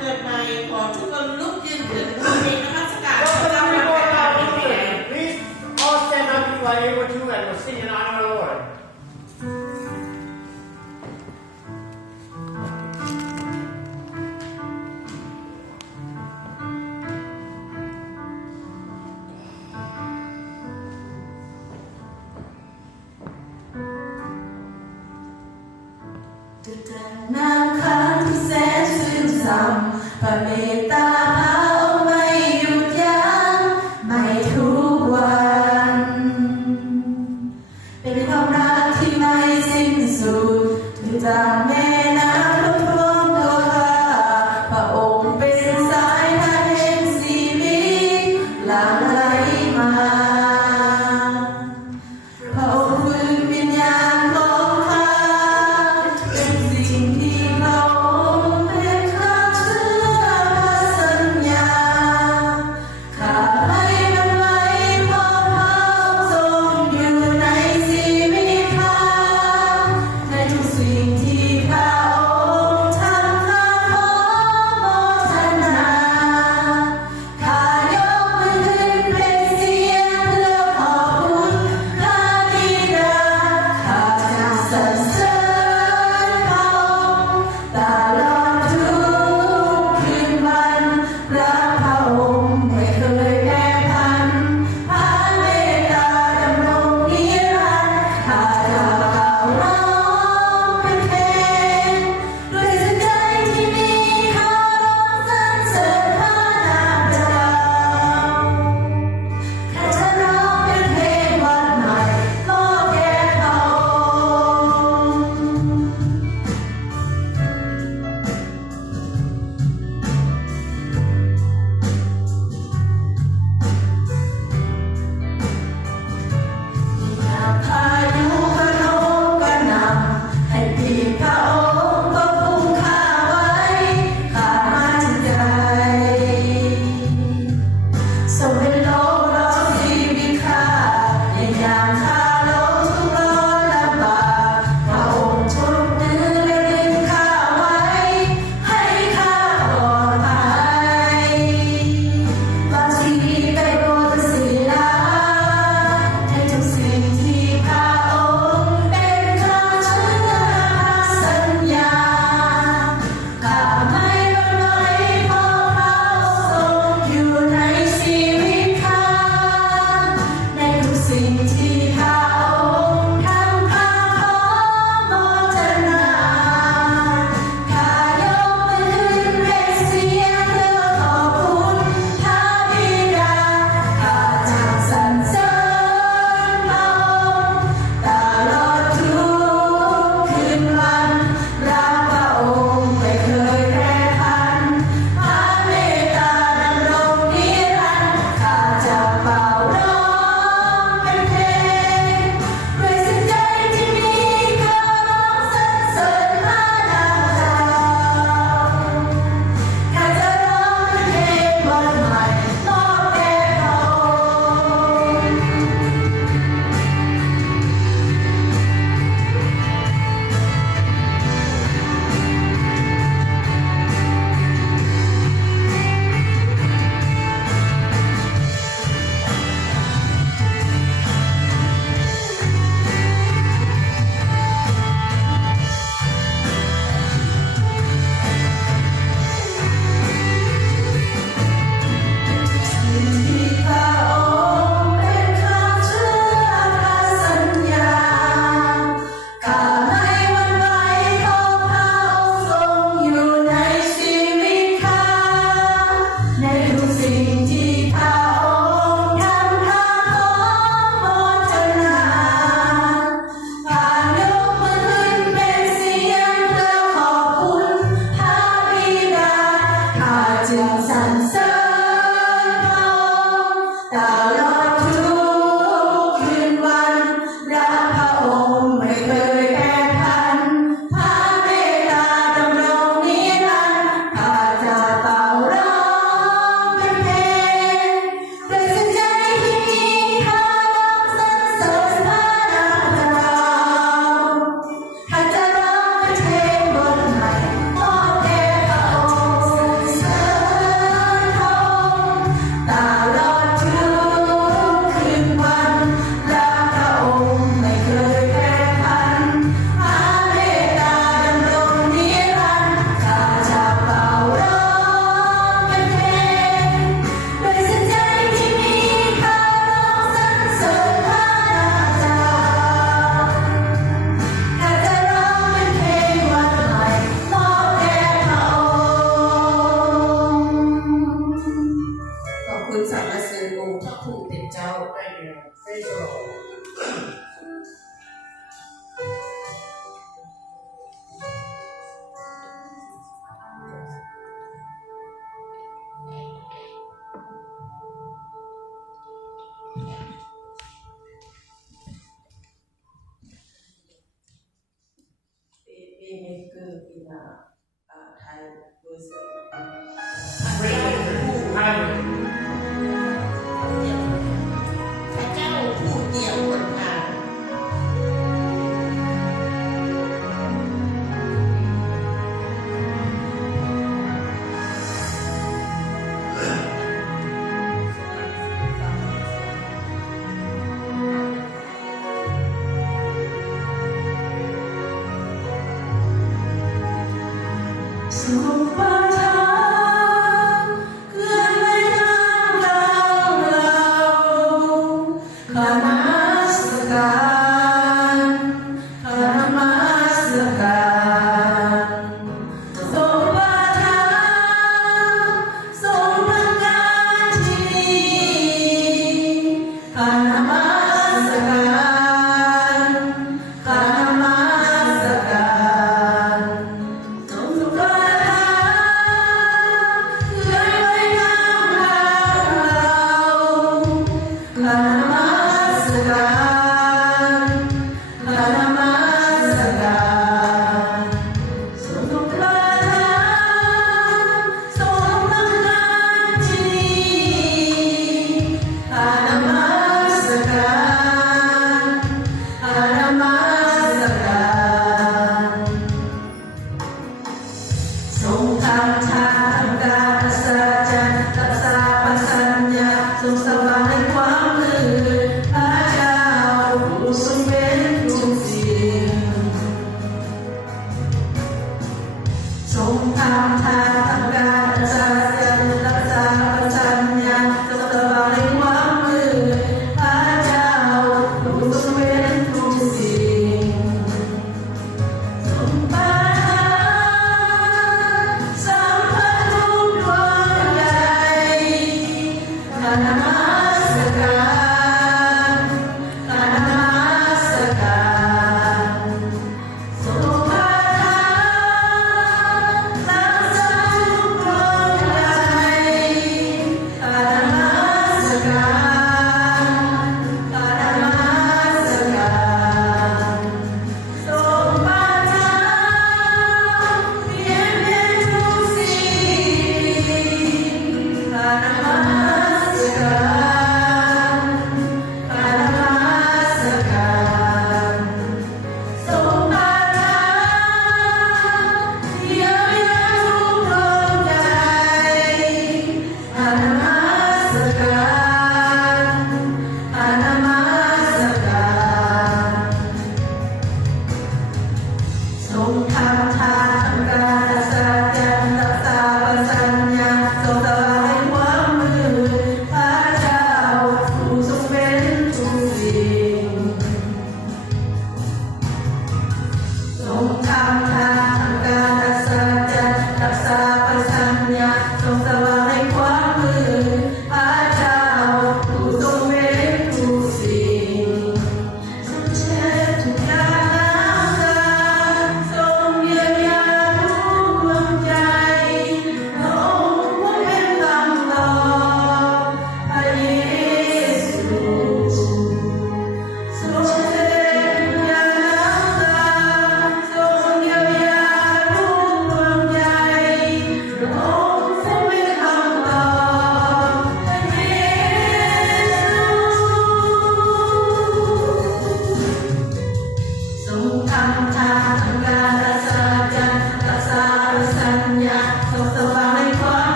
เกิดใหม่ขอทุกคนลุกยืนขึ้นในนมัสการพระเจ้าพระเจ้า Please all stand up if you are able to and we'll sing in honor of the Lord. Nam khăn sẽ xuyên dòng và mê ta phá ông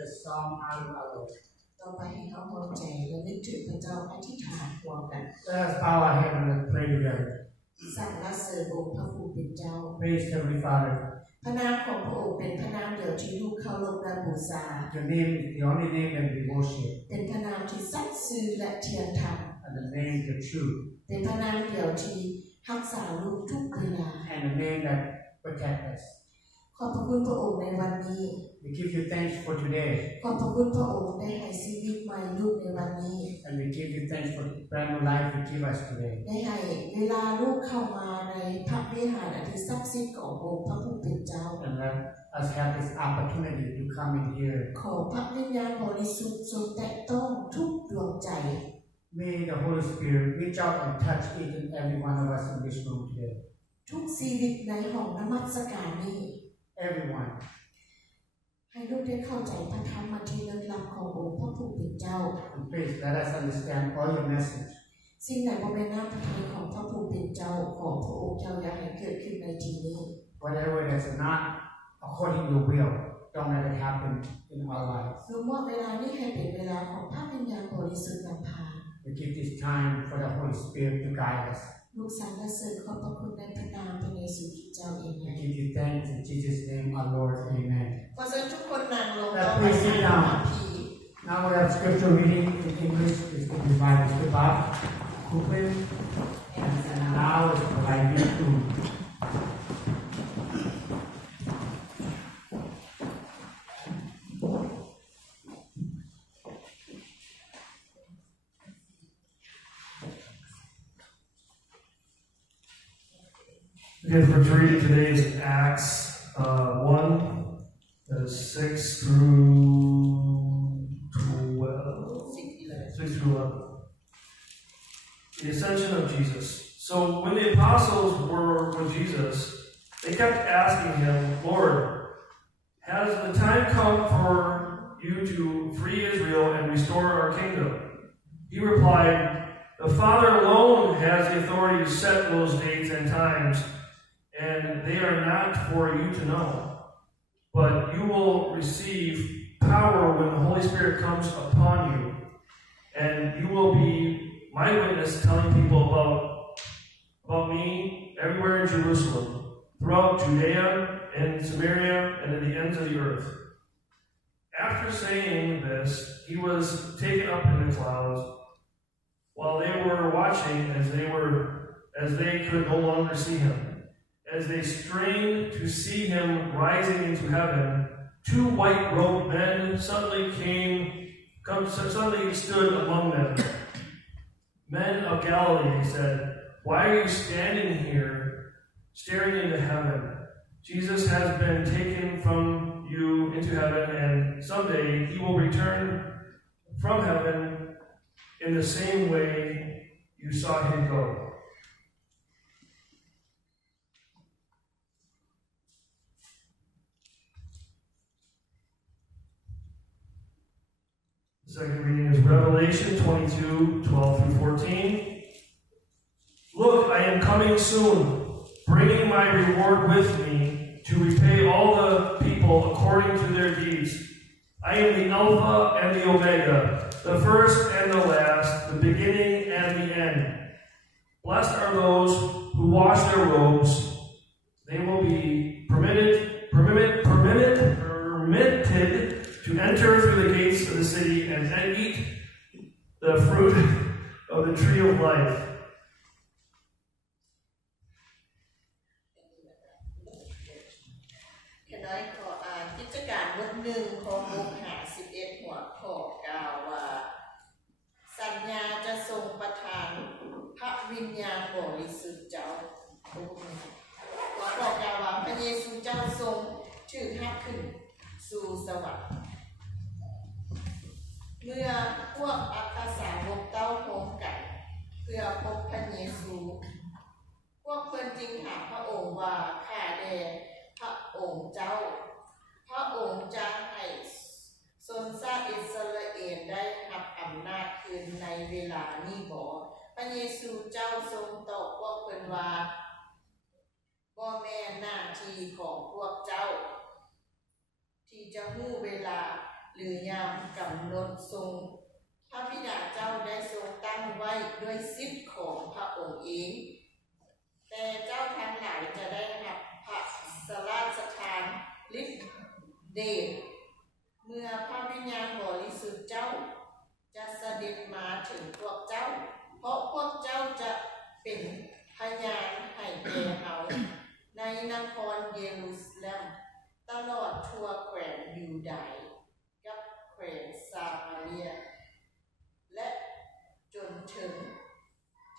The song honor our Lord. ต่อไปให้เขามองใจและนึกถึงพระเจ้าอธิษฐานรวมกัน Let us bow our head and let's pray together. สรรเสริญองค์พระผู้เป็นเจ้า Praise Heavenly Father. พระนามของพระองค์เป็นพระนามเดียวที่ลูกเคารพและบูชา Your name is the only name that we worship, เป็นพระนามที่สัตย์ซื่อและเที่ยงธรรม and the name the truth, เป็นพระนามเดียวที่รักษาลูกทุกเวลา and the name that protects us. ขอบพระคุณพระองค์ในวันนี้ We give you thanks for today, ขอบพระคุณพระองค์ได้ให้ชีวิตใหม่ลูกในวันนี้ and we give you thanks for the brand new life you give us today. ได้ให้เวลาลูกเข้ามาในพระวิหารอันที่ศักดิ์สิทธิ์ขององค์พระผู้เป็นเจ้า And let us have this opportunity to come in here. ขอพระวิญญาณบริสุทธิ์ทรงแตะต้องทุกดวงใจ May the Holy Spirit reach out and touch each and every one of us in this room today. ทุกชีวิตในห้องนมัสการนี้ Everyone. ให้ลูกได้เข้าใจพระธรรมที่ลึกลับขององค์พระผู้เป็นเจ้า And please let us understand all your message. สิ่งไหนบ่แม่นน้ำพระทัยของพระผู้เป็นเจ้าของพระองค์เจ้าอยากให้เกิดขึ้นในที่นี้ Whatever that's not according to your will, don't let it happen in our lives. หรือว่าเวลานี้ให้เป็นเวลาของพระวิญญาณบริสุทธิ์นำพา We give this time for the Holy Spirit to guide us. ลูกสรรเสริญขอบพระคุณในพระนามพระเยซูคริสต์เจ้าเอง We give you thanks in Jesus' name, our Lord. Amen. ขอเชิญทุกคนนั่งลง Please sit down. Now we have scripture reading in English. It's going to be by Mr. Bob Coupin. And now it's by me too. Okay, for reading today is Acts 1, 6 through 12. 6 through 11. The ascension of Jesus. So when the apostles were with Jesus, they kept asking him, Lord, has the time come for you to free Israel and restore our kingdom? He replied, the Father alone has the authority to set those dates and times, and they are not for you to know. But you will receive power when the Holy Spirit comes upon you, and you will be my witness telling people about me everywhere in Jerusalem, throughout Judea and Samaria and to the ends of the earth. After saying this, he was taken up in the clouds. While they were watching as they could no longer see him. As they strained to see him rising into heaven, two white-robed men suddenly stood among them. Men of Galilee, he said, why are you standing here, staring into heaven? Jesus has been taken from you into heaven, and someday he will return from heaven in the same way you saw him go. The second reading is Revelation 22, 12 through 14. Look, I am coming soon, bringing my reward with me to repay all the people according to their deeds. I am the Alpha and the Omega, the first and the last, the beginning and the end. Blessed are those who wash their robes. They will be permitted to enter through the gates of the city and eat the fruit of the tree of life. ขณะขออ่านกิจการบท1ของบท51หัวข้อกล่าวว่าสัญญาจะทรงประทานพระวิญญาณบริสุทธิ์เจ้าขอบอกกล่าวว่าพระเยซูเจ้าทรงถือรับขึ้นสู่สวรรค์เมื่อพวกอัครสาวกเต้าพร้อมกันเพื่อพบพระเยซูพวกเพิ่นจึงถามพระองค์ว่าข้าแด่พระองค์เจ้าพระองค์จะให้ชนชาติอิสราเอลได้รับอำนาจคืนในเวลานี้บ่พระเยซูเจ้าทรงตอบพวกเพิ่นว่าบ่แม่นหน้าที่ของพวกเจ้าที่จะรู้เวลา หรือยามกำหนดทรงพระบิดาเจ้าได้ทรงตั้งไว้ด้วยสิทธิ์ของพระองค์เองแต่เจ้าทั้งหลายจะได้รับพระสราชทานฤทธิ์เดชเมื่อพระวิญญาณบริสุทธิ์เจ้าจะเสด็จมาถึงพวกเจ้าเพราะพวกเจ้าจะเป็นพยานให้แก่เราในนครเยรูซาเล็มตลอดทั่วแคว้นยูดาห์กับแคว้นซามาเรียและจนถึง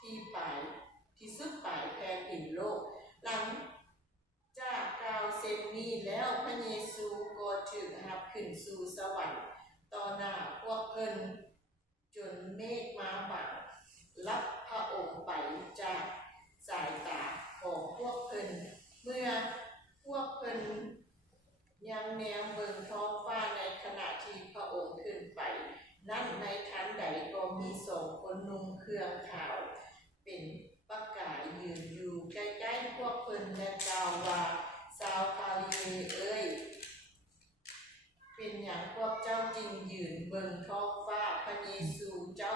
ที่สุดปลายแผ่นดินโลกหลังจากกล่าวเสร็จนี้แล้วพระเยซูก็ถูกรับขึ้นสู่สวรรค์ต่อหน้าพวกเพิ่นจนเมฆมาบังรับพระองค์ไปจากสายตาของพวกเพิ่นเมื่อพวกเพิ่นยังแนมเบิ่งท้องฟ้าในขณะที่พระองค์ขึ้นไปนั่นในทันใดก็มีสองคนนุ่งเครื่องขาวเป็นประกายยืนอยู่ใกล้ๆพวกเพิ่นและกล่าวว่าชาวกาลิเลเอ้ยเป็นอย่างพวกเจ้าจึงยืนเบิ่งท้องฟ้าพระเยซูเจ้า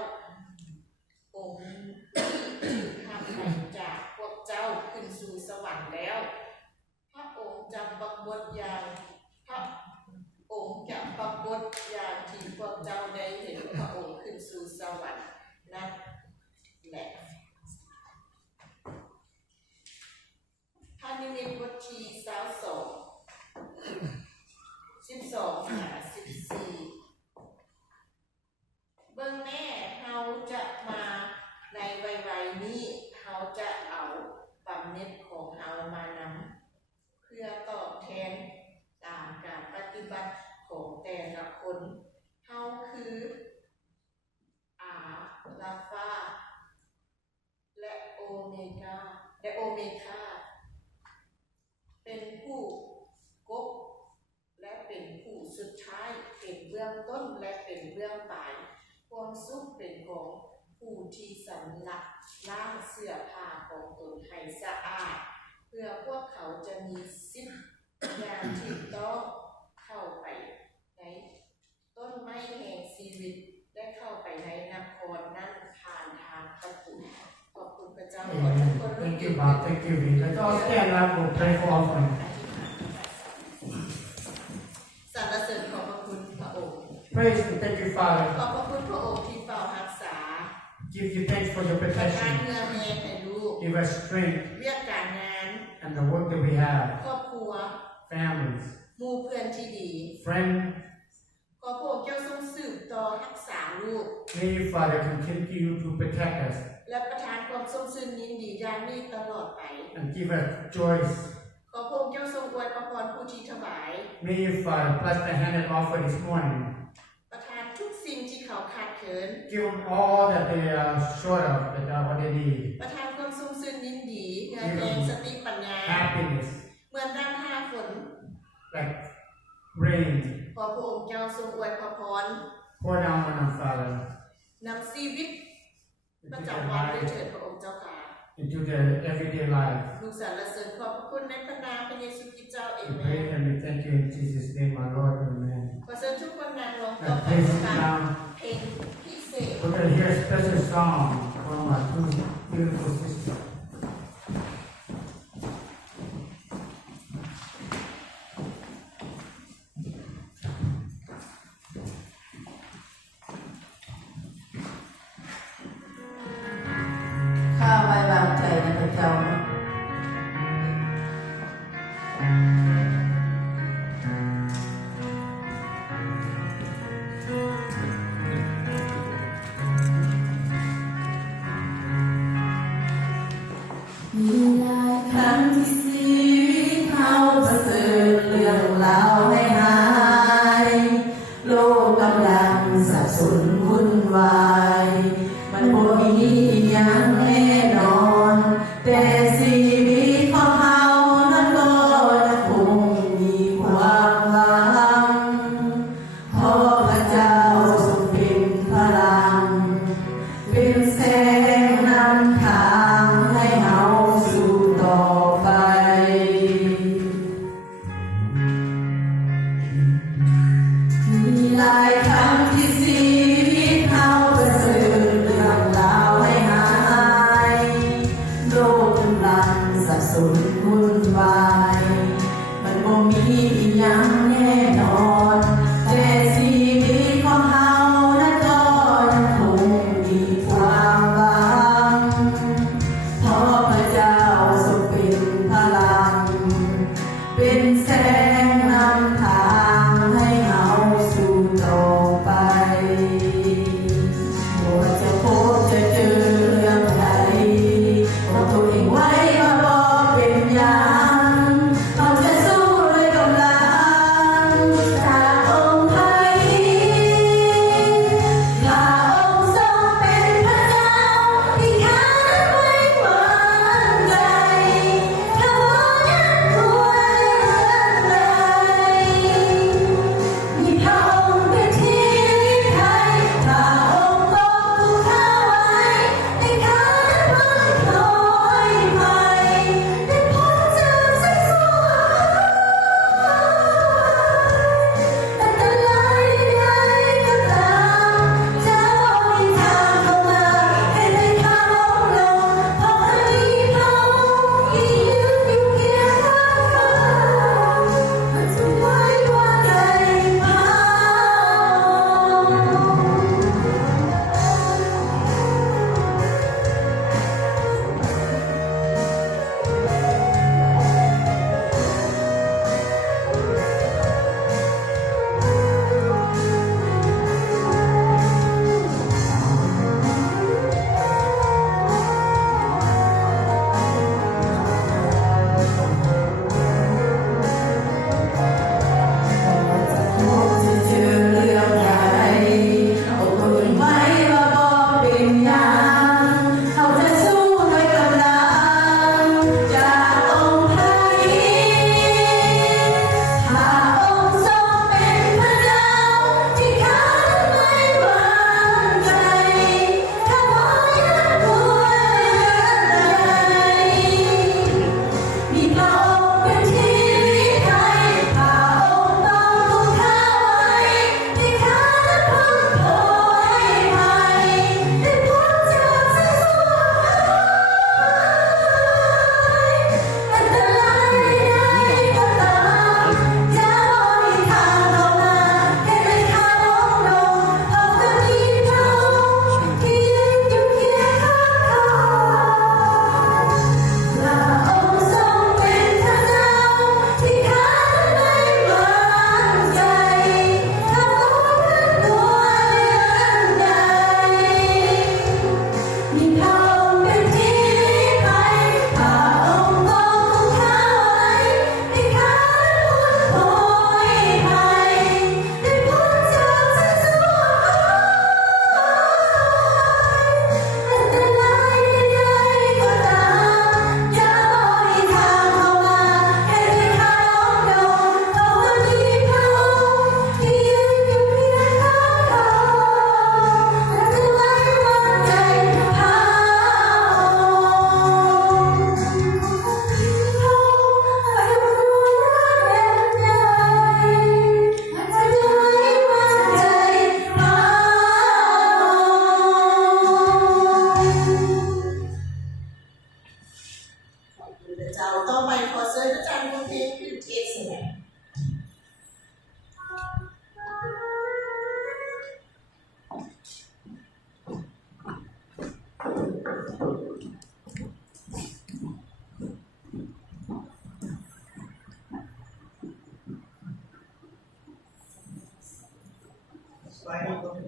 องค์จึงทำให้จากพวกเจ้าขึ้นสู่สวรรค์แล้วพระองค์จะปรากฏอย่างพระองค์จะปรากฏอย่างที่พวกเจ้าได้เห็นพระองค์ขึ้นสู่สวรรค์นั่นแหละพระนิมิตบทที่12:14เบิ่งแม่เฮาจะมาในวัยนี้เฮาจะเอาบำเหน็จของเฮามานำเพื่อตอบแทนตามการปฏิบัติของแต่ละคนเฮาคืออาลาฟาและโอเมก้าเป็นผู้กบและเป็นผู้สุดท้ายเป็นเบื้องต้นและเป็นเบื้องปลายความสุขเป็นของผู้ที่สำลักล้างเสื้อผ้าของตนให้สะอาดเพื่อพวกเขาจะมีสิทธิ์อย่างถูกต้องเข้าไปในต้นไม้แห่งชีวิตและเข้าไปในนครนั้นผ่านทางประตูขอบคุณพระเจ้าขอทุกคน Thank you, Bob. Thank you, Vee. Let's all stand up. We'll pray for offering. สรรเสริญขอบพระคุณพระองค์ Praise and thank you, ขอบ Father. พระคุณพระองค์ที่เฝ้ารักษา Give you thanks for your ประทาน protection. เงื่อแม่ให้ลูก Give us strength เรียกการงาน and the work that we have, ครอบครัว families, หมู่เพื่อนที่ดี friends. ขอพระองค์เจ้าทรงสืบต่อรักษาลูก May you, Father, continue to protect us และประทานความทรงซึ้งยินดีอย่างนี้ตลอดไป and give us joy. ขอพระองค์เจ้าทรงอวยพรผู้ที่ถวาย May you, Father, bless the handed offer this morning. ประทานทุกสิ่งที่เขาขาดเขิน Give them all that they are short of, what they need. ประทานความทรงซึ้งยินดีงานแรงสติปัญญา Happiness, เหมือนดังห้าฝน like rain. ขอพระองค์เจ้าทรงอวยพร Pour down on them, Father, นำชีวิต into ประ their จำวันด้วย lives, เถิดพระองค์เจ้าค่ะ into their everyday lives. ลูกสรรเสริญขอบพระคุณในพระนามพระเยซูคริสต์เจ้าเอ We เม pray น and we thank you in Jesus' name, our Lord. Amen. ขอเชิญทุกคนนั่งลงต่อ And ไป please ฟั sit ง down. เพลงพิเศษ We're going to hear a special song from our two beautiful sisters. ข้าไว้วางใจในพระเจ้ามีหลายครั้งที่ชีวิตเขาประเสริฐเรื่องราวให้หายโลกกำลังสับสนวุ่นวายมันบ่มีอย่างแน่นอนแต่ชีวิตของเขานั้นก็ยังคงมีความหวังเพราะพระเจ้าทรงเป็นพลังเป็นแสงนำทางให้เราสู่ต่อไปมีหลา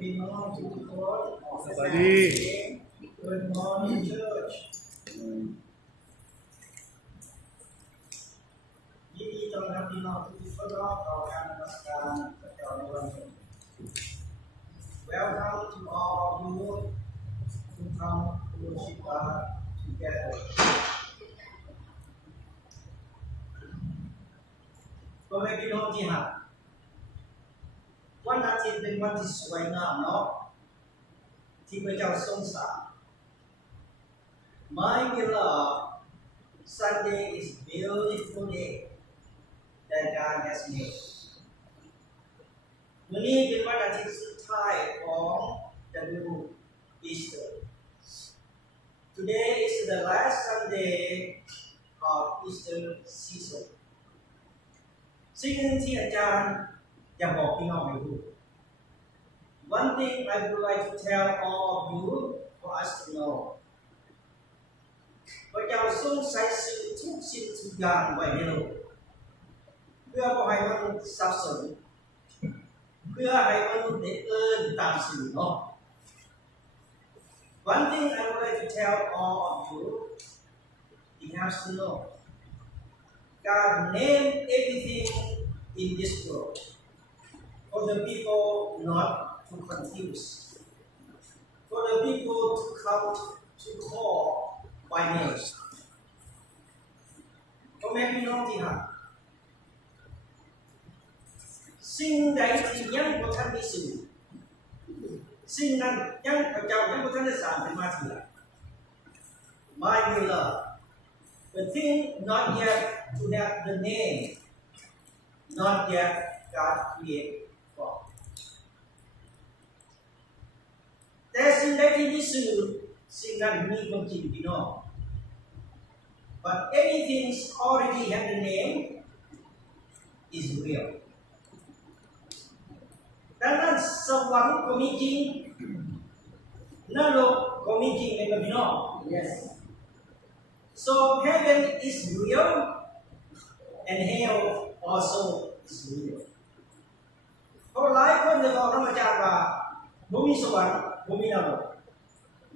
พี่น้องทุกคน สวัสดี Good morning church ยินดีต้อนรับพี่น้องทุกคนเข้าการนมัสการพระเจ้าในวันนี้ Welcome to all of you who come to worship God together พ่อแม่พี่น้องที่รักวันอาทิตย์เป็นวันที่สวยงามเนาะที่พระเจ้าทรงสร้าง My beloved Sunday is beautiful day that God has made วันนี้เป็นวันอาทิตย์สุดท้ายของ The New Easter Today is the last Sunday of Easter season สิ่งหนึ่งที่อาจารย์อยากบอกพี่น้องให้รู้ One thing I would like to tell all of you for us to know พระเจ้าทรงใส่สื่อทุกสิ่งทุกอย่างไว้ในโลกเพื่อบ่ให้มนุษย์สับสนเพื่อให้มนุษย์ได้เอิ้นตามสื่อเนาะ One thing I would like to tell all of you you have to know God named everything in this world for the people not to confuse, for the people to come to call by name. พ่อแม่พี่น้องที่รักสิ่งใดที่ยังบ่ทันได้สื่อสิ่งนั้นยังพระเจ้ายังบ่ทันได้สร้างขึ้นมาทีหลัง My beloved, the thing not yet to have the name, not yet God created for. แต่สิ่งใดที่มีสื่อสิ่งนั้นมีความจริงพี่น้อง But anything already have the name is real. ดังนั้นสวรรค์ก็มีจริงนรกก็มีจริงในพี่น้อง Yes. So heaven is real and hell also is real. เพราะหลายคนจะบอกท่านอาจารย์ว่าบ่มีสวรรค์บ่มีนรก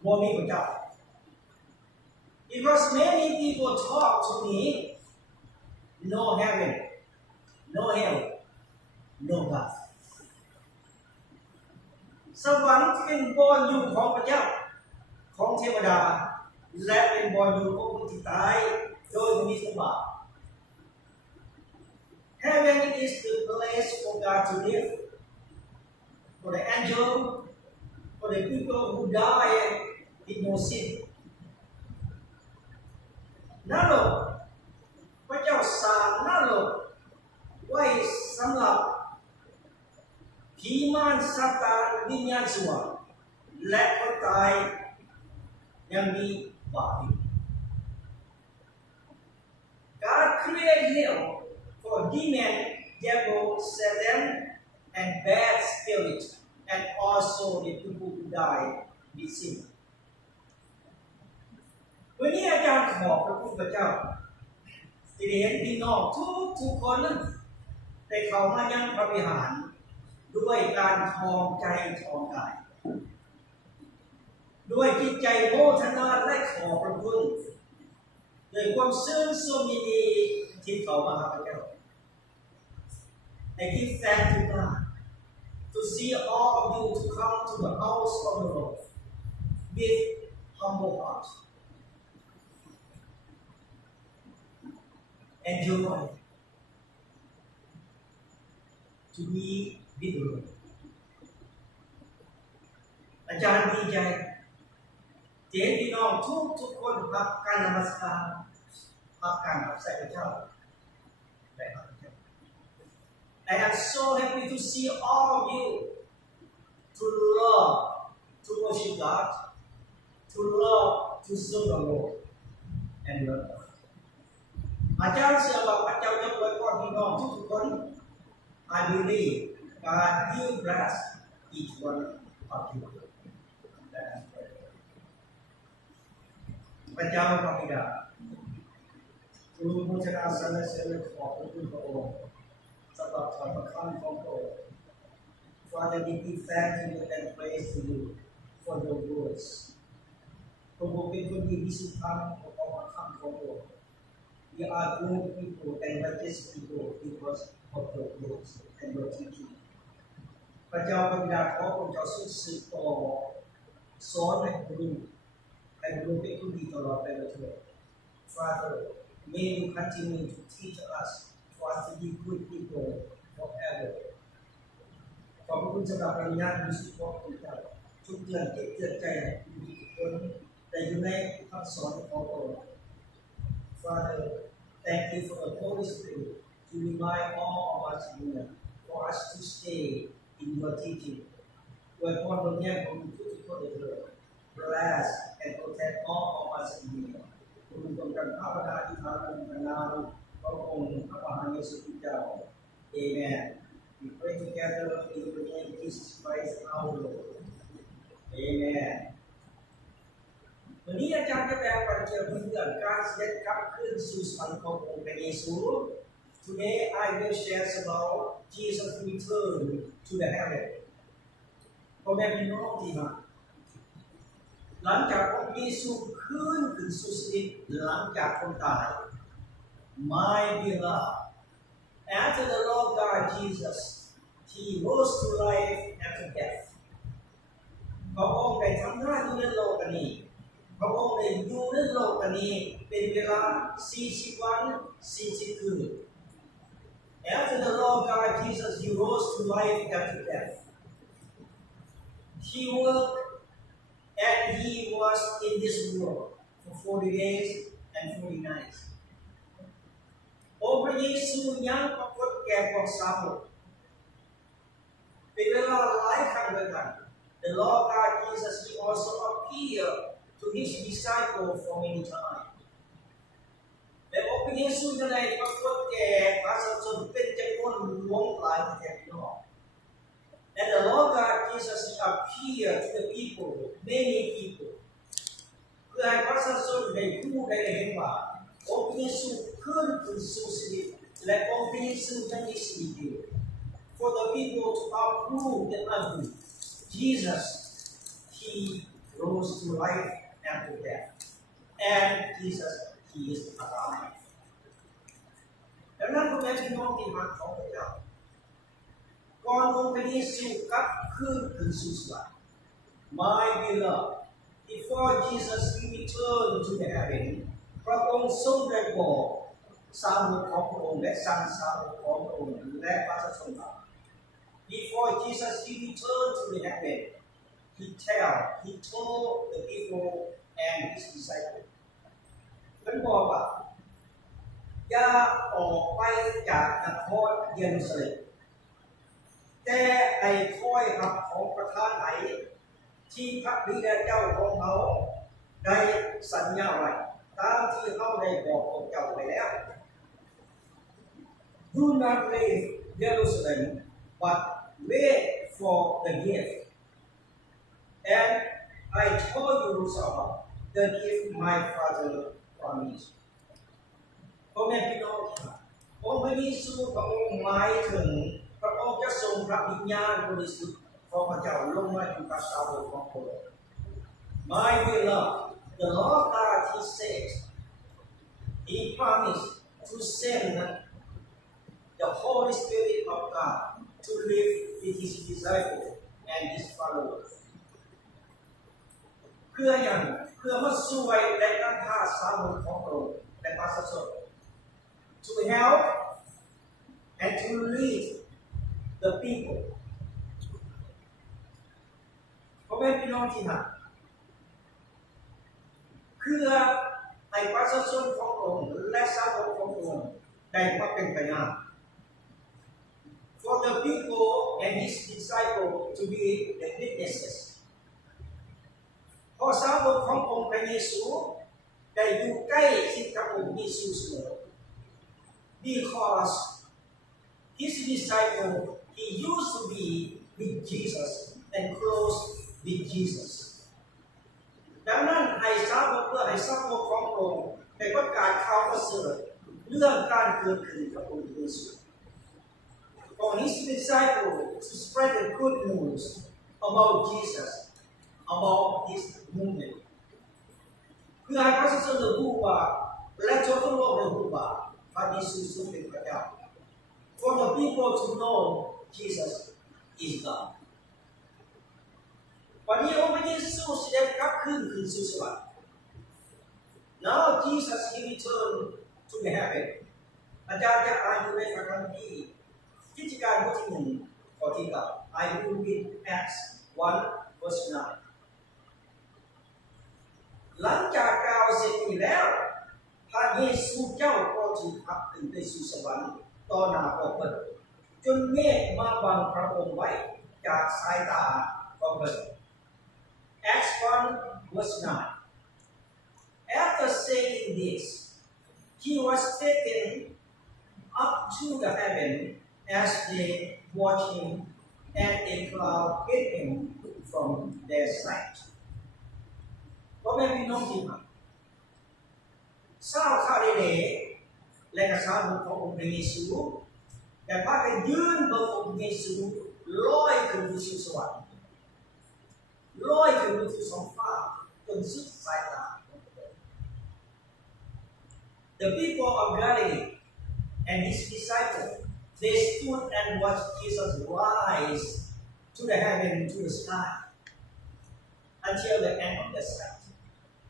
บ่มีพระเจ้า Because many people talk to me no heaven, no hell, no God. สวรรค์เป็นบ่อนอยู่ของพระเจ้าของเทวดาและเป็นบ่อนอยู่ของผู้ที่ตายโดยมีสมบัติ Heaven is the place for God to live, for the angel, for the people who die with no sin. นรกพระเจ้าสร้างนรกไว้สำหรับผีมารซาตานวิญญาณชั่วและคนตายยังมีบาปอยู่ God created hell for demon, devil, Satan, and bad spirits, and also the people who die with sin. วันนี้อาจารย์ขอบพระคุณพระเจ้าที่ได้เห็นพี่น้องทุกคนนั้นได้เข้ามายังพระวิหารด้วยการทองใจทองกายด้วยจิตใจโมทนาและขอบพระคุณด้วยความซื่อสัตย์ยินดีที่เข้ามาหาพระเจ้า I give thanks to God to see all of you to come to the house of the Lord with humble hearts and joy to be with the Lord. อาจารย์ดีใจเห็นพี่น้องทุกคนรับการนมัสการรับการรับใส่พระเจ้าได้รับพระเจ้า I am so happy to see all of you to love to worship God, to love to serve the Lord and love God. อาจารย์เชื่อว่าพระเจ้าจะอวยพรพี่น้องทุกคน I believe God will bless each one of you. พระเจ้าพระบิดาทูลบูชาสรรเสริญขอบพระคุณพระองค์สำหรับธรรมคำของพระองค์ Father, we give thanks to you and praise to you for your words. พระองค์เป็นคนที่มีสิทธิ์ทำของคำของพระองค์ We are good people and righteous people because of your words and your teaching. พระเจ้าพระบิดาขอพระเจ้าทรงสืบต่อสอนให้พระองค์เป็นคนดีตลอดไปเถิด Father, may you continue to teach us for us to be good people forever. ขอบคุณสำหรับปัญญาที่สุดของพระเจ้าทุกเตือนเตือนใจทุกคนแต่อยู่ในคำสอนของพระองค์ Father, thank you for the Holy Spirit to remind all of us here for us to stay in your teaching. โดยพรบทนี้ของทุกคนเถิด Bless and protect all of us here. คุณจงกันข้าพเจ้าที่ทำงานพระองค์พระมหาเยซูคริสต์เจ้า Amen. We pray together in the name of Jesus Christ our Lord. Amen. วันนี้อาจารย์จะแปลปัญญาเรื่องการเสด็จกลับคืนสู่สวรรค์ขององค์พระเยซู Today I will share about Jesus' return to the heaven. พ่อแม่พี่น้องที่มาหลังจากองค์เยซูขึ้นสู่สวรรค์หลังจากคนตาย My beloved, after the Lord God Jesus, He rose to life after death. พระองค์ได้ทำหน้าที่ในโลกนี้พระองค์ได้อยู่ในโลกนี้เป็นเวลา40 วัน 40 คืน After the Lord God Jesus, He rose to life after death. He worked and He was in this world for 40 days and 40 nights. องค์พระเยซูยังปรากฏแก่พวกสาวกเป็นเวลาหลายครั้งด้วยกัน The Lord God Jesus, He also appeared to His disciples for many times. และองค์พระเยซูได้ปรากฏแก่ประชาชนเป็นจำนวนหลวงหลายแห่งน้อง And the Lord God Jesus, He appeared to the people, many people. เพื่อให้ประชาชนได้รู้ได้เห็นว่าองค์พระเยซูขึ้นสู่สวรรค์และองค์พระเยซูยังมีชีวิตอยู่ For the people to approve and agree, Jesus, He rose to life after death, and Jesus, He is alive. ดังนั้นพวกเราพี่น้องที่รักของพระเจ้าก่อนองค์พระเยซูกลับขึ้นสู่สวรรค์ My beloved, before Jesus returned to the heaven, พระองค์ทรงได้บอกสาวกของพระองค์และสั่งสาวกของพระองค์และประชาชนว่า Before Jesus He returned to the heaven, He told the people and His disciples. ท่านบอกว่าอย่าออกไปจากนครเยรูซาเล็มแต่ให้คอยรับของประทานไหนที่พระบิดาเจ้าของเขาได้สัญญาไว้ตามที่เขาได้บอกกับเจ้าไปแล้ว Do not leave Jerusalem, but wait for the gift. And I told you about the gift my Father promised. พ่อแม่พี่น้ององค์พระเยซูพระองค์หมายถึงพระองค์จะทรงพระวิญญาณบริสุทธิ์ของพระเจ้าลงมาอยู่กับสาวกของพระองค์ My beloved, the Lord God, He says, He promised to send the Holy Spirit of God to live with His disciples and His followers. เพื่ออย่างเพื่อมาช่วยและนำพาสาวกของพระองค์และประชาชน to help and to lead the people. พ่อแม่พี่น้องที่รักเพื่อให้ประชาชนของพระองค์และสาวกของพระองค์ได้มาเป็นพยาน For the people and His disciples to be the witnesses. พอสาวกขององค์พระเยซูได้อยู่ใกล้ชิดกับองค์เยซูเสมอ Because His disciple He used to be with Jesus and close with Jesus. ดังนั้นให้สาวกเพื่อให้สาวกขององค์ได้ประกาศข่าวประเสริฐเรื่องการเกิดขึ้นขององค์เยซู for his disciples to spread the good news about Jesus, about his movement. เพื่อให้พระศาสนารู้ว่าและทั่วโลกได้รู้ว่าพระเยซูทรงเป็นพระเจ้า For the people to know Jesus is God. วันนี้องค์พระเยซูเสด็จกลับขึ้นสู่สวรรค์ Now Jesus he returned to the heaven. อาจารย์จะอ่านอยู่ในพระคัมภีร์กิจการบทที่1ข้อที่9 I will read Acts 1 verse 9 หลังจากกล่าวเสร็จนี้แล้วพระเยซูเจ้าก็ถูกขับขึ้นไปสู่สวรรค์ต่อหน้าพวกเพิ่นจนเมฆมาบังพระองค์ไว้จากสายตาของเพิ่น Acts 1 verse 9 After saying this, he was taken up to the heaven as they watched him, and a cloud hid him from their sight. พ่อแม่พี่น้องที่รักทราบข่าวดีๆและกระทำขององค์พระเยซูแต่พากันยืนบนองค์พระเยซูลอยขึ้นสู่สวรรค์ลอยขึ้นสู่ท้องฟ้าจนสุดสายตา The people of Galilee and his disciples, they stood and watched Jesus rise to the heaven, to the sky, until the end of the sight,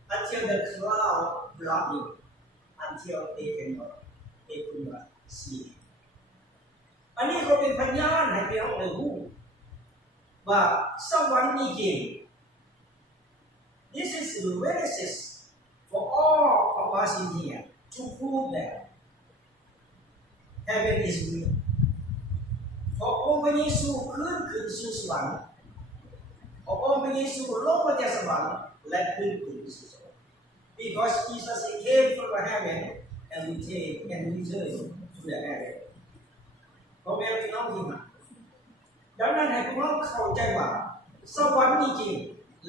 until the cloud blocked him, until they could not see him. อันนี้ก็เป็นพยานให้พี่น้องได้รู้ว่าสวรรค์มีจริง This is the witnesses for all of us in here to prove that heaven is real. พอองค์พระเยซูขึ้นสู่สวรรค์พอองค์พระเยซูลงมาจากสวรรค์และขึ้นสู่สวรรค์ Because Jesus came from heaven and returned to the heaven. พ่อแม่พี่น้องที่รักดังนั้นให้พวกเราเข้าใจว่าสวรรค์มีจริง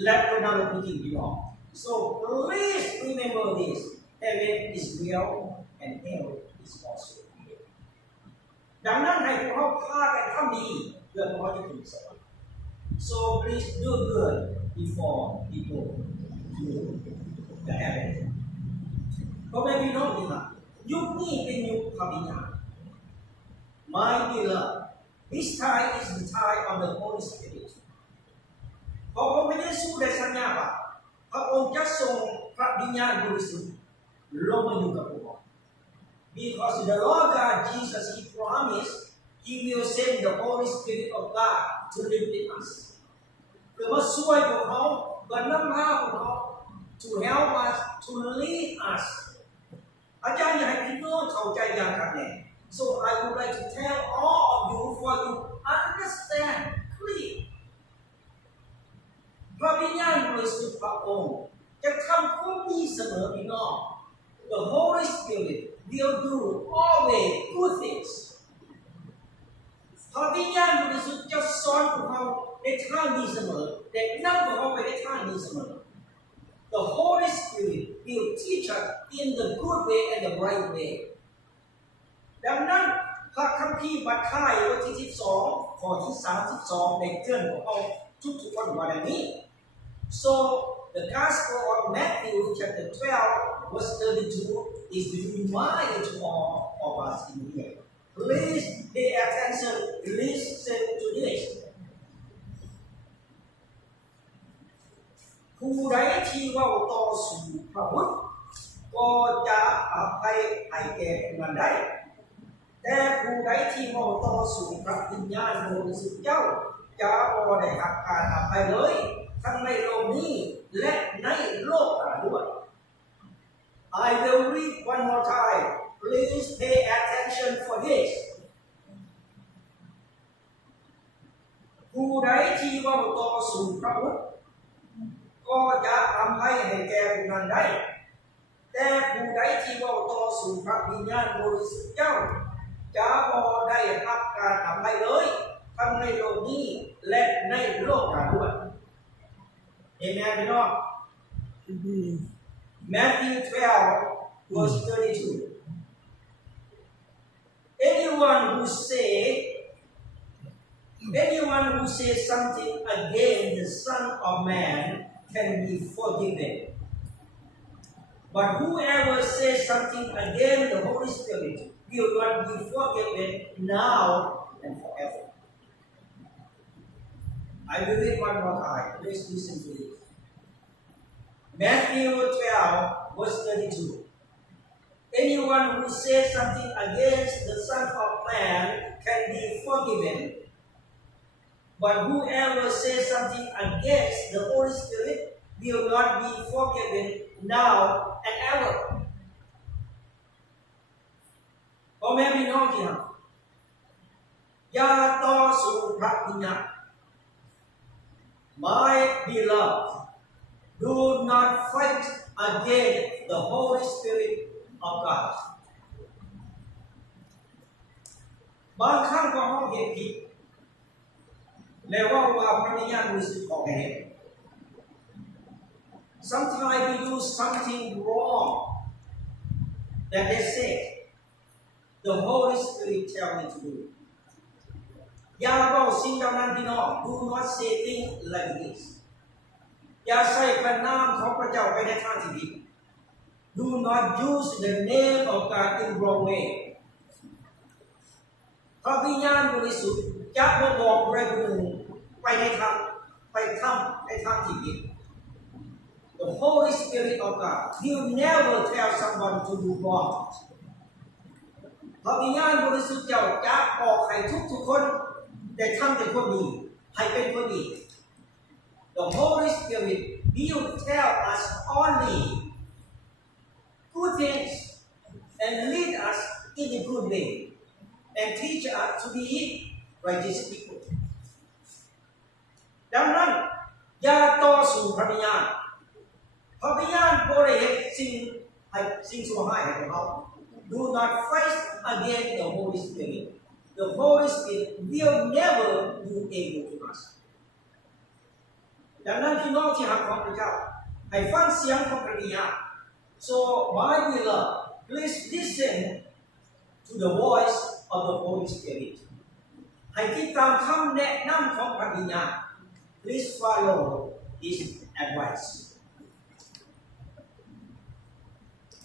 และพระนรกมีจริงพี่น้อง So please remember this. Heaven is real and hell is also real. ดังนั้นให้พวกเราพากันทำดีเพื่อพวกเราจะถึงสวรรค์ So please do good before people to the heaven. พ่อแม่พี่น้องที่รักยุคนี้เป็นยุคพระวิญญาณ My beloved, this time is the time of the Holy Spirit. พอองค์พระเยซูได้สัญญาว่าพระองค์จะส่งพระวิญญาณบริสุทธิ์ลงมาอยู่กับพวกเรา Because the Lord God Jesus he promised he will send the Holy Spirit of God to live with us. เพื่อมาช่วยพวกเราเพื่อนำพาพวกเรา to help us to lead us. อาจารย์อยากให้พี่น้องเข้าใจอย่างครับเนี่ย So I would like to tell all of you for you understand clearly. พระวิญญาณบริสุทธิ์พระองค์จะทำความดีเสมอพี่น้อง The Holy Spirit will do always good things. พระวิญญาณบริสุทธิ์จะสอนพวกเราในทางดีเสมอและนำพวกเราไปในทางดีเสมอ The Holy Spirit will teach us in the good way and the right way. ดังนั้นพระคัมภีร์มัทธิวบทที่12ข้อที่32ได้เตือนพวกเราทุกๆคนว่าดังนี้ So the Gospel of Matthew chapter 12 verse 32 is to remind to all of us in here. Please pay attention, listen to this. ผู้ใดที่เว้าต่อสู่พระบุตรก็จะอภัยให้แก่ผู้นั้นได้แต่ผู้ใดที่เว้าต่อสู่พระวิญญาณบริสุทธิ์เจ้าจะบ่ได้รับการอภัยเลยทั้งในโลกนี้และในโลกหน้าด้วย I will read one more time. Please pay attention for this. ผู้ใดที่เว้าต่อสู่พระบุตรก็จะอภัยให้แก่ผู้นั้นได้แต่ผู้ใดที่เว้าต่อสู่พระวิญญาณบริสุทธิ์เจ้าจะบ่ได้รับการอภัยเลยทั้งในโลกนี้และในโลกหน้าด้วย Amen พี่น้อง Matthew 12 verse 32 Anyone who say Anyone who says something against the Son of Man can be forgiven. But whoever says something against the Holy Spirit will not be forgiven now and forever. I will read one more time. Please listen to it. Matthew 12, verse 32. Anyone who says something against the Son of Man can be forgiven. But whoever says something against the Holy Spirit will not be forgiven now and ever. พ่อแม่พี่น้องที่รักอย่าต่อสู้พระวิญญาณ My beloved, do not fight against the Holy Spirit of God. บางครั้งก็ห้องเหตุผิดแล้วว่าพระวิญญาณบริสุทธิ์ของเหตุ Sometimes we do something wrong that they say the Holy Spirit tell me to do. อย่าบอกสิ่งเหล่านั้นพี่น้อง Do not say things like this. อย่าใส่พระนามของพระเจ้าไปในทางที่ผิด Do not use the name of God in wrong way. พระวิญญาณบริสุทธิ์จะบ่บอกใครคนหนึ่งไปในทางที่ผิด The Holy Spirit of God will never tell someone to do wrong. พระวิญญาณบริสุทธิ์เจ้าจะบอกให้ทุกคนได้ทำแต่ความดีให้เป็นคนดี The Holy Spirit will tell us only good things and lead us in a good way and teach us to be righteous people. ดังนั้นอย่าต่อสู้พระวิญญาณพระวิญญาณบ่ได้เฮ็ดสิ่งชั่วร้ายให้พวกเรา Do not fight against the Holy Spirit. The Holy Spirit will never do evil to us. ดังนั้นพี่น้องที่รักของพระเจ้าให้ฟังเสียงของพระวิญญาณ So my beloved, please listen to the voice of the Holy Spirit. ให้ติดตามคำแนะนำของพระวิญญาณ Please follow his advice.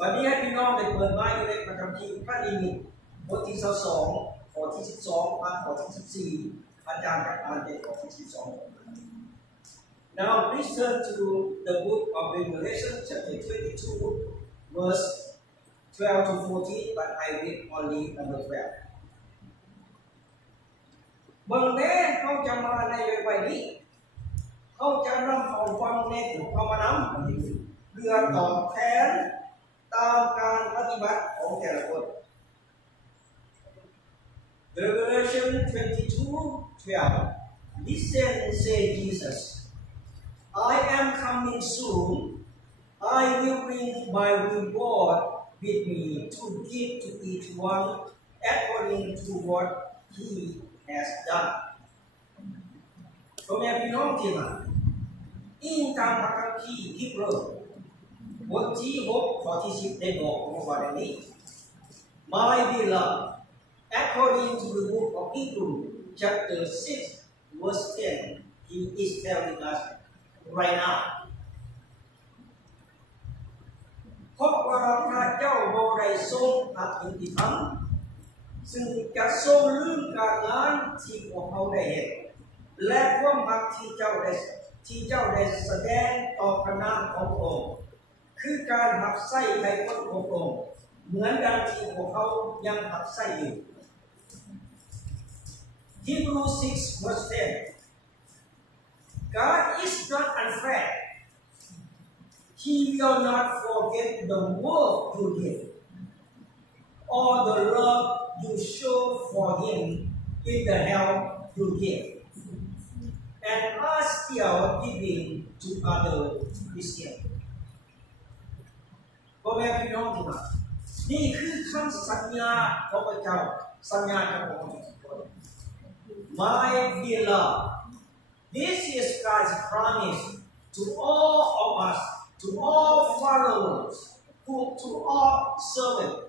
วันนี้ให้พี่น้องได้เปิดไม้ในพระคัมภีร์พระนิมิตบทที่22ข้อที่12มาข้อที่14อาจารย์จะอ่านในข้อที่12 Now please turn to the book of Revelation chapter 22 verse 12 to 14 but I read only number 12 เมื่อแม้เขาจะมาในวัยนี้เขาจะนำเอาฟังในถุงเขามานำเพื่อตอบแทนตามการปฏิบัติของแต่ละคน Revelation 22:12 Listen, say Jesus, I am coming soon. I will bring my reward with me to give to each one according to what he has done. พ่อแม่พี่น้องที่รักอิงตามพระคัมภีร์ฮีบรูบทที่6ข้อที่10ได้บอกว่าดังนี้ My beloved, according to the book of Hebrews chapter 6 verse 10 he is telling us right now เพราะว่าพระเจ้าบ่ได้ทรงอธิษฐานซึ่งจะทรงลืมการงานที่พวกเขาได้เฮ็ดและความรักที่เจ้าได้แสดงต่อพระนามของพระองค์คือการรับใช้ในคนของพระองค์เหมือนดังที่พวกเขายังรับใช้อยู่ Hebrews 6 verse 10 God is not unfair. He will not forget the work you did or the love you show for him in the help you give and are still giving to other Christians. พ่อแม่พี่น้องที่รักนี่คือคำสัญญาของพระเจ้าสัญญาของพระองค์ My beloved, this is God's promise to all of us, to all followers, to all servants.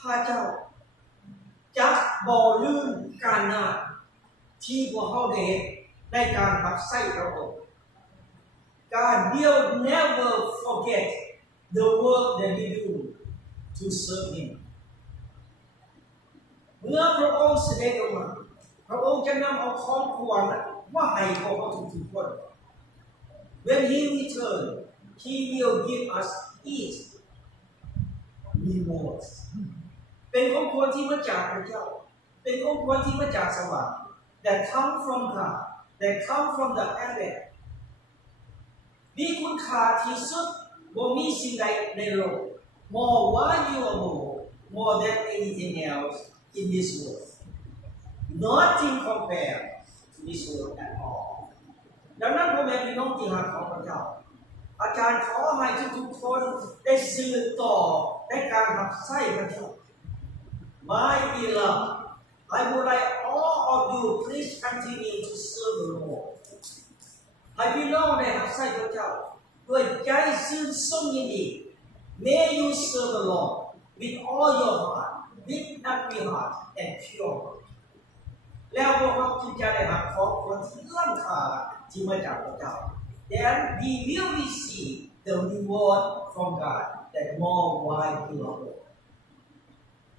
พระเจ้าจะบ่ลืมการงานที่พวกเขาได้เฮ็ดในการรับใช้พระองค์ God will never forget the work that we do to serve Him เมื่อพระองค์เสด็จลงมาพระองค์จะนำเอาของควรมาให้พวกเขาทุกๆคน When He return He will give us each rewards เป็นของควรที่มาจากพระเจ้าเป็นของควรที่มาจากสวรรค์ that come from God that come from the heaven มีคุณค่าที่สุดบ่มีสิ่งใดในโลก more valuable more than anything else in this world nothing compared to this world at all ดังนั้นพ่อแม่พี่น้องที่รักของพระเจ้าอาจารย์ขอให้ทุกๆคนได้สืบต่อในการรับใช้พระเจ้า My beloved I would like all of you please continue to serve the Lord ให้พี่น้องได้รับใช้พระเจ้าด้วยใจซื่นชมยินดี May you serve the Lord with all your heart with happy heart and pure heart แล้วพวกเราจึงจะได้รับของควรที่ล้ำค่าที่มาจากพระเจ้า Then we will receive the reward from God that more valuable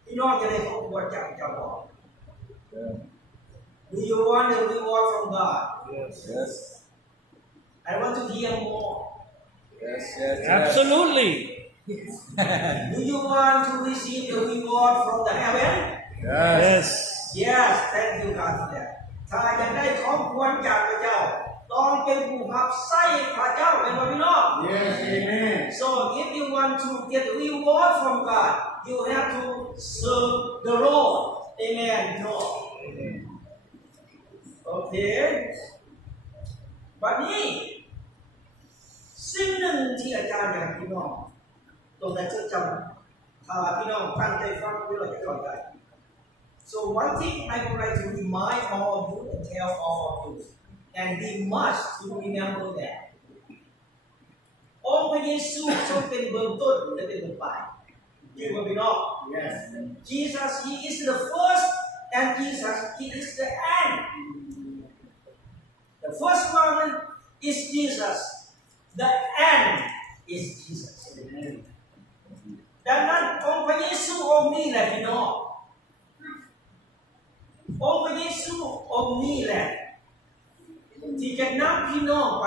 พี่น้องจะได้ของควรจากพระเจ้าบ่ Do you want the reward from God? Yes. I want to hear more. Yes. Absolutely. Do you want to receive the reward from the heaven? Yes. Yes, thank you God for that. ถ้าอยากได้ของควรจากพระเจ้าต้องเป็นผู้รับใช้พระเจ้าเป็นบ่พี่น้อง Yes, amen. So if you want to get reward from God, you have to serve the Lord. Amen. No. Okay. วันนี้สิ่งหนึ่งที่อาจารย์อยากให้พี่น้องต้องได้จดจำถ้าพี่น้องตั้งใจฟังพี่น้องจะเข้าใจ So one thing I would like to remind all of you and tell all of you, and we must to remember that องค์พระเยซูทรงเป็นเบื้องต้นและเป็นเบื้องปลายยืนบนพี่น้อง Yes. Jesus He is the first and Jesus He is the end. The first one is Jesus. The end is Jesus. ดังนั้นองค์พระเยซูองค์นี้แหละพี่น้ององค์พระเยซูองค์นี้แหละที่จะนำพี่น้องไป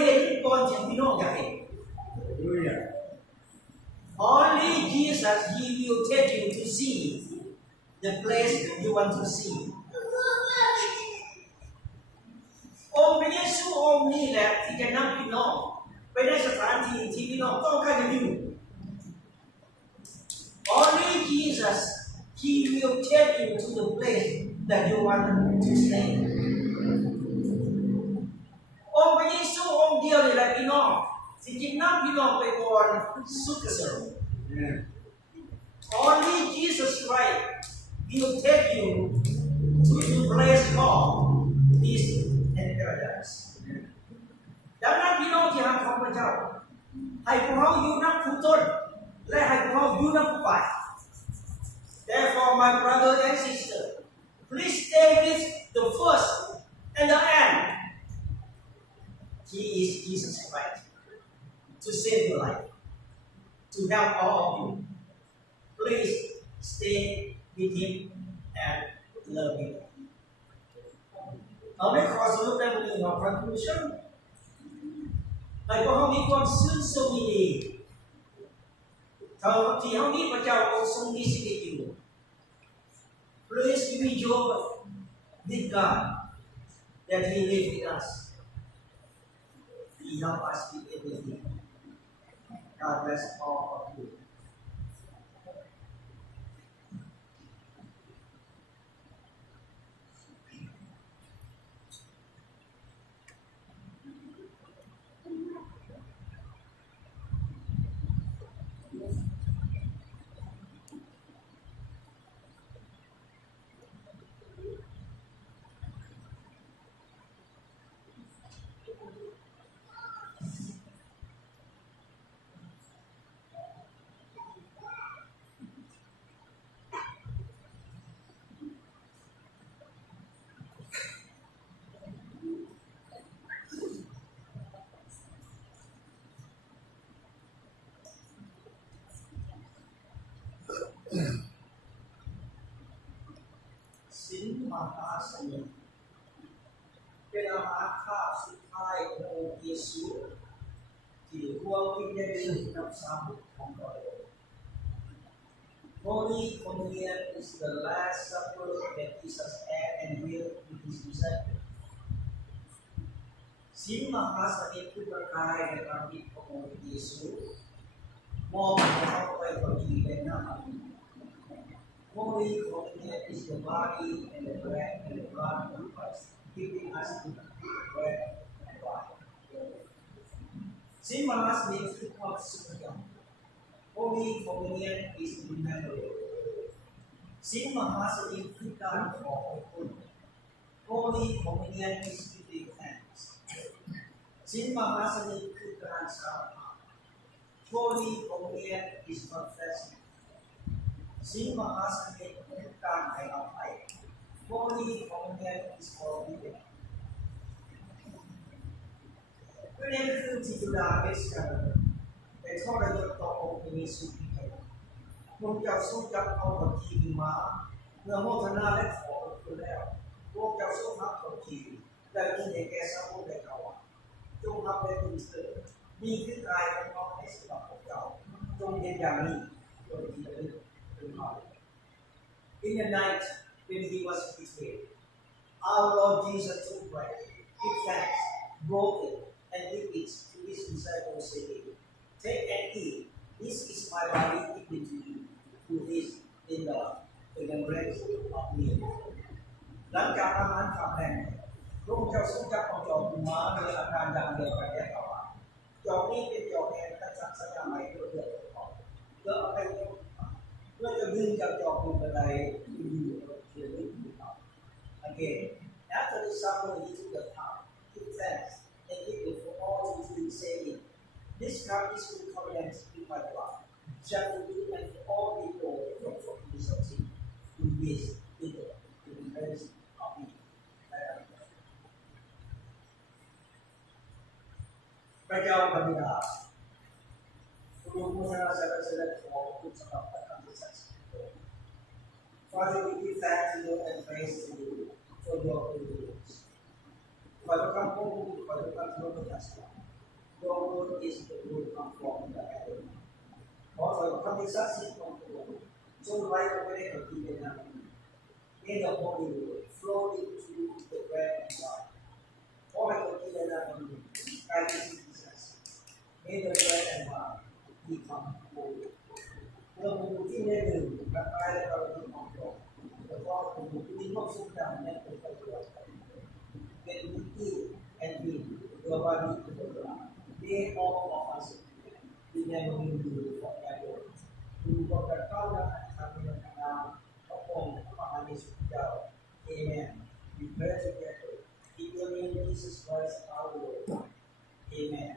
เห็นก่อนที่พี่น้องอยากเห็น Hallelujah. Only Jesus He will take you to see the place you want to see. องค์พระเยซูองค์นี้แหละที่จะนำพี่น้องไปในสถานที่ที่พี่น้องต้องการจะอยู่ Only Jesus He will take you to the place that you want to stay. องค์พระเยซูองค์เดียวนี่แหละพี่น้องที่จะนำพี่น้องไปบนสุคติ Amen. Only Jesus Christ will take you to the place called peace and paradise. ดังนั้นพี่น้องที่รักของพระเจ้าให้พวกเราอยู่นับผู้ต้นและให้พวกเราอยู่นับผู้ปลาย Therefore, my brother and sister, please stay with the first and the end. He is Jesus Christ to save your life, to help all of you. Please stay with Him and love Him. เราได้ขอสรุปในบทนี้ของ conclusion ให้พวกเรามีความซื่อสัตย์ดีที่เรามีพระเจ้าองค์ทรงมีชีวิตอยู่ Please rejoice with God that He lives with us. He helps us with everything. God bless all of you. สินมหาสนิทเป็นอาหารข้าวสุดท้ายขององค์เยซูที่รวมวิญญาณกับสาวกของพระองค์ Holy Communion is the last supper that Jesus had and will with his disciples. สินมหาสนิทคือประกายในความคิดขององค์เยซูมอบให้เขาไปกับชีวิตในน้ำมัน Holy Communion is the body and the bread and the blood of Christ, giving us the bread and wine. สินมหาสนิทคือความสุขอย่าง Holy Communion is remembering. สินมหาสนิทคือการขอคุณ Holy Communion is giving thanks. สินมหาสนิทคือการสารภาพ Holy Communion is confessing. สินมหาสนิทคือการให้อภัย Holy Communion is forgiving. ก็นี่คือที่จุฬาเอสกันเป็นข้อระยศต่อองค์พระเยซูคริสต์พวกเจ้าทรงจับเอาพระจีมาเมื่อโมทนาและขอคุณแล้วพวกเจ้าทรงรับพระจีและมีในแก่สาวกและเขาจงรับและตื่นเต้นนี่คือกายของน้องในสำหรับพวกเจ้าจงเห็นอย่างนี้โดยที่เป็นเขา In the night when he was betrayed, our Lord Jesus took bread, gave thanks, broke it, and gave it to his disciples, saying, Take and eat. This is my body given to you. Do this in the remembrance of me. หลังจากอาหารคำแรกพระองค์เจ้าทรงจับเอาจอบมาในอาการดังเดียวกันแก่เขาว่าจอบนี้เป็นจอบแห่งพระสังฆาไม่เพื่อเดือดร้อนเพื่อเอาไปเพื่อจะดึงจากจอบเป็นบันไดอยู่เพื่อดึงเขา Again, after the supper, he took the cup, gave thanks, and gave it for all to drink, saying, This cup is the covenant with my blood, shall be given for all people from forgiveness of sin. Do this in the remembrance of me. พระเจ้าบิดาผู้ทรงสร้างสรรค์และขอบคุณสำหรับการทำศักดิ์สิทธิ์ Father, we give thanks to you and praise to you for your goodness. ขอพระคำพูดขอพระคำพูดของพระเจ้า Your word is the word come from the heaven. ขอพระคำศักดิ์สิทธิ์ของพระองค์จงไว้กับพระเจ้าที่เป็นน้ำ May the Holy Word flow into the bread and wine. ขอให้พระที่เป็นน้ำกายที่สิ่งศักดิ์สิทธิ์ May the bread and wine become holy. เมื่อผู้ที่ได้ดื่มกับกายและกระดูกของพระองค์แล้วก็ผู้ที่มีความสุขใจในตัวพระเจ้า When we eat and drink your body and your blood, may all of us remember you forever. ดูบอกกันเข้าและทำในนามขององค์พระมหาเยซูเจ้า Amen. We pray together. In your name, Jesus Christ, our Lord. Amen.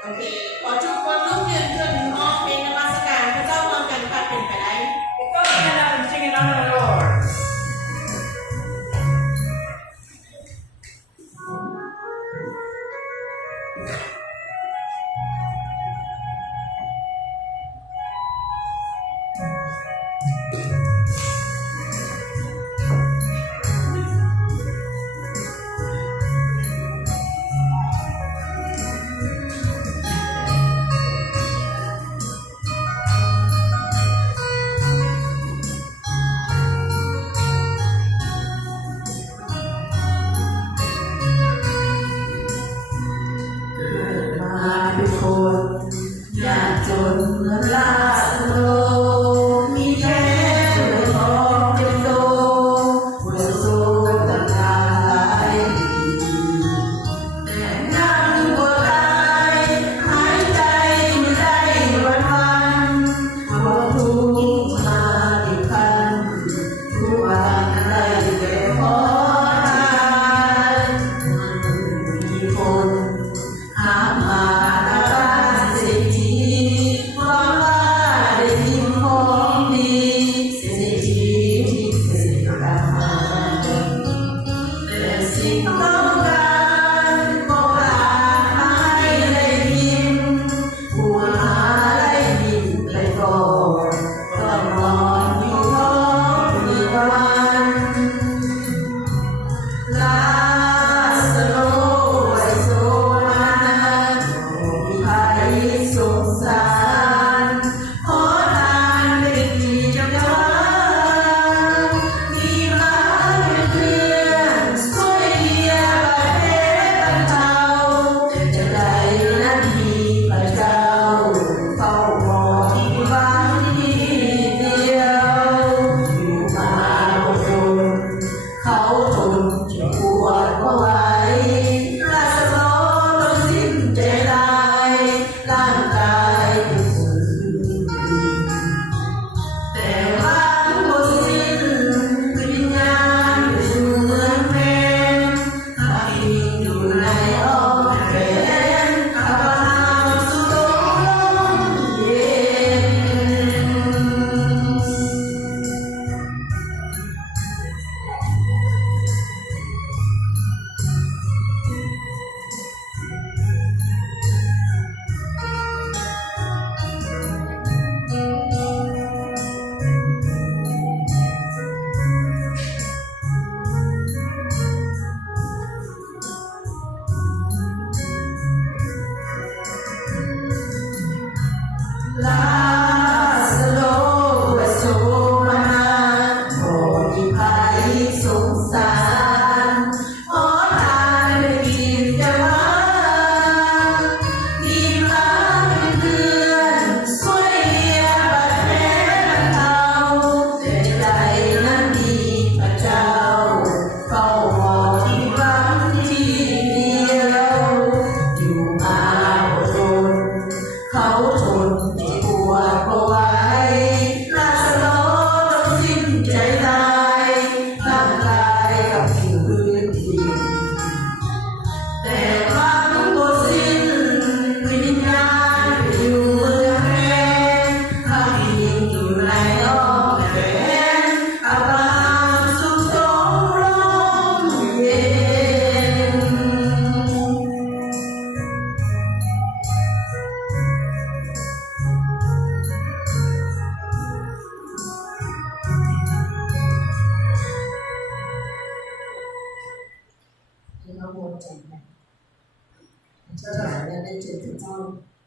โอเคขอทุกคนลุกยืนขึ้นออกเพลงนมัสการพระเจ้าพร้อมกันค่ะเป็นไปได้ Go stand up and sing in honor of the Lord.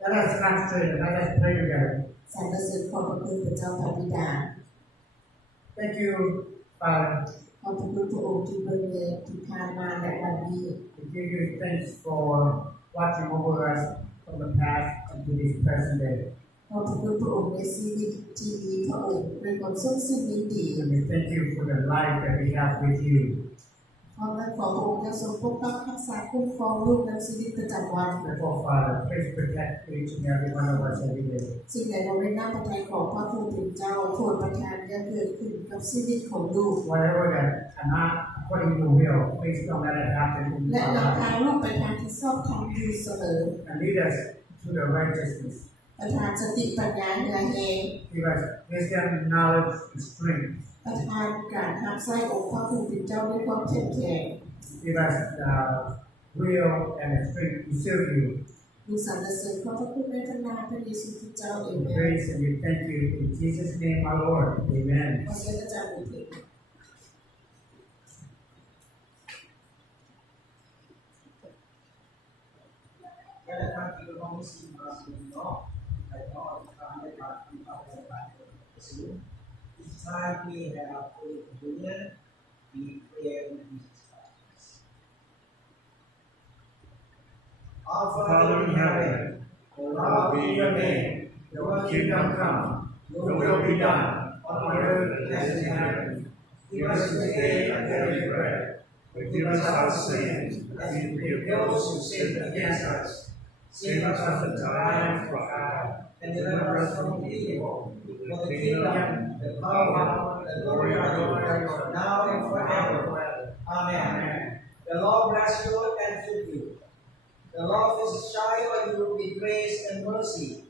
Let us concentrate and let us pray together. สรรเสริญขอบพระคุณพระเจ้าพระบิดา Thank you, Father. ขอบพระคุณพระองค์ที่เป็นเวรที่ผ่านมาและวันนี้ We give you thanks for watching over us from the past unto this present day. ขอบพระคุณพระองค์ในชีวิตที่มีพระองค์เป็นความทรงสิ้นดี And we thank you for the life that we have with you. ขอพระองค์จะทรงปกปักรักษาคุ้มครองลูกในชีวิตประจำวัน Therefore, Father, please protect each and every one of us every day. สิ่งใดเราไม่น่าประทัยของพระผู้เป็นเจ้าโปรดประทานอย่าเกิดขึ้นกับชีวิตของลูก Whatever that cannot according to your will, please don't let it happen in และ our นำทาง lives. ลูกไปทางที่ชอบธรรมอยู่เสมอ And lead us to the righteousness. ประทานสติปัญญาเหนือเหตุ Give us wisdom, knowledge, and strength. ประทานการรับใช้องค์พระผู้เป็นเจ้าด้วยความเข้มแข็ง Give us the will and the strength to serve you. ดูสรรเสริญขอบพระคุณในพระนามพระเยซูคริสต์เจ้าเอ We เมน praise and we thank you in Jesus' name, our Lord. Amen. ขอเชิญอาจารย์บุญเพ็ญ และทางที่เราไม่สิ่งมาสิ่งเนาะแต่ก็การได้การที่เราได้การสิ่ง Each time we have communion, we pray in Jesus Christ. Our Father in heaven, hallowed be your name. Your kingdom come. Your will be done on earth as in heaven. Give us today our daily bread. Forgive us our sins, as we forgive those who sin against us. Save us from the time of trial, and deliver us from evil. For the kingdom, the power, the glory are yours, now and forever. Amen. The Lord bless you and keep you. The Lord is shine on you with grace and mercy.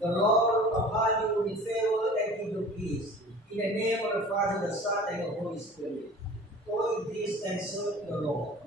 The Lord upon you with favor and give you peace. In the name of the Father, the Son, and the Holy Spirit. Go in peace and serve the Lord.